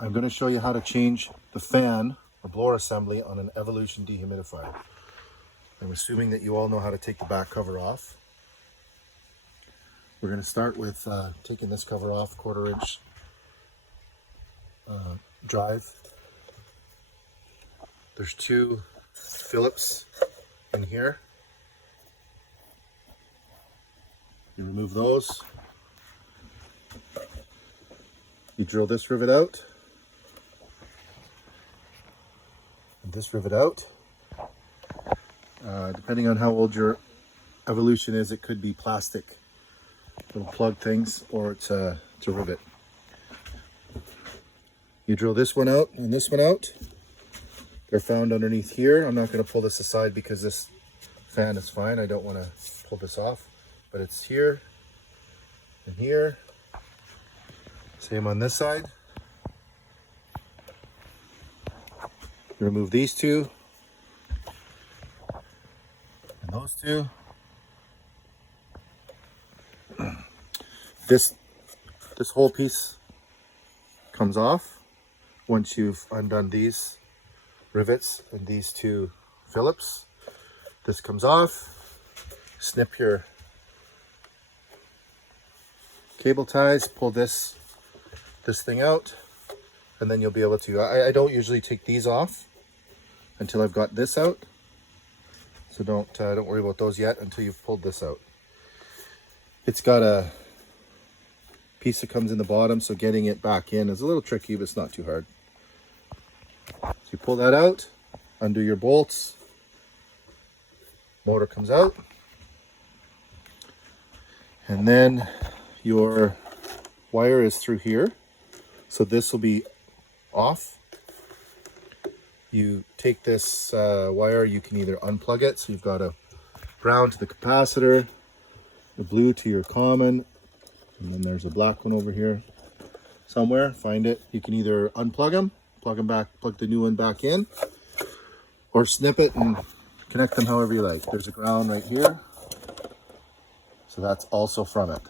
I'm going to show you how to change the fan or blower assembly on an Evolution dehumidifier. I'm assuming that you all know how to take the back cover off. We're going to start with taking this cover off, 1/4 inch drive. There's 2 Phillips in here. You remove those. You drill this rivet out. And this rivet out. Depending on how old your Evolution is, it could be plastic little plug things, or it's a rivet. You drill this one out and this one out. They're found underneath here. I'm not going to pull this aside because this fan is fine. I don't want to pull this off, but it's here and here. Same on this side. You remove these 2 and those 2. This whole piece comes off once you've undone these rivets and these 2 Phillips. This comes off. Snip your cable ties, pull this thing out, and then you'll be able to. I don't usually take these off until I've got this out, so don't worry about those yet until you've pulled this out. It's got a piece that comes in the bottom, so getting it back in is a little tricky, but it's not too hard. So you pull that out, undo your bolts, motor comes out, and then your wire is through here, so this will be off. You take this wire, you can either unplug it, so you've got a brown to the capacitor, the blue to your common, and then there's a black one over here somewhere. Find it. You can either unplug them, plug them back, plug the new one back in, or snip it and connect them however you like. There's a ground right here, so that's also from it.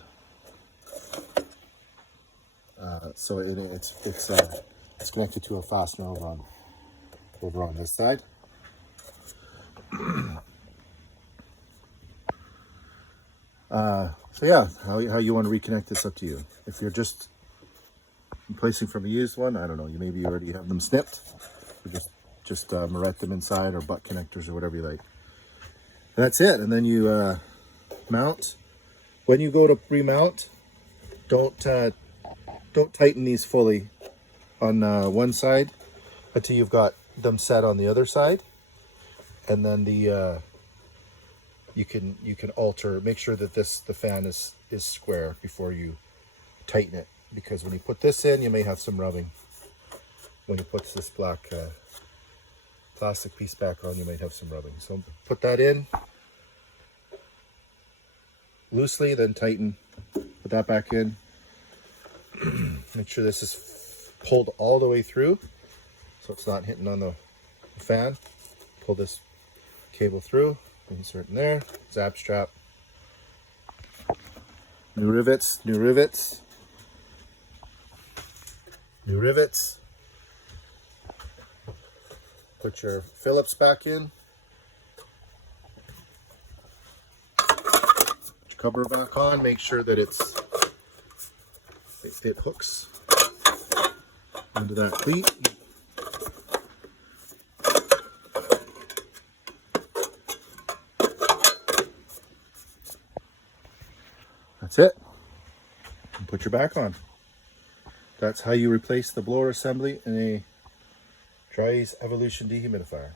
So it's connected to a fastener over on this side. So yeah, how you want to reconnect this, up to you. If you're just replacing from a used one, I don't know, maybe you already have them snipped, or just marette them inside, or butt connectors, or whatever you like. And that's it. And then you mount. When you go to remount, don't tighten these fully on one side until you've got them set on the other side, and then you can alter, make sure that the fan is square before you tighten it, because when you put this in, you may have some rubbing. When you put this black plastic piece back on, you might have some rubbing. So put that in loosely, then tighten, put that back in. Make sure this is pulled all the way through so it's not hitting on the fan. Pull this cable through, insert in there, zap strap, new rivets, new rivets, new rivets. Put your Phillips back in, put your cover back on, make sure that it hooks into that cleat. That's it. And put your back on. That's how you replace the blower assembly in a Drieaz Evolution dehumidifier.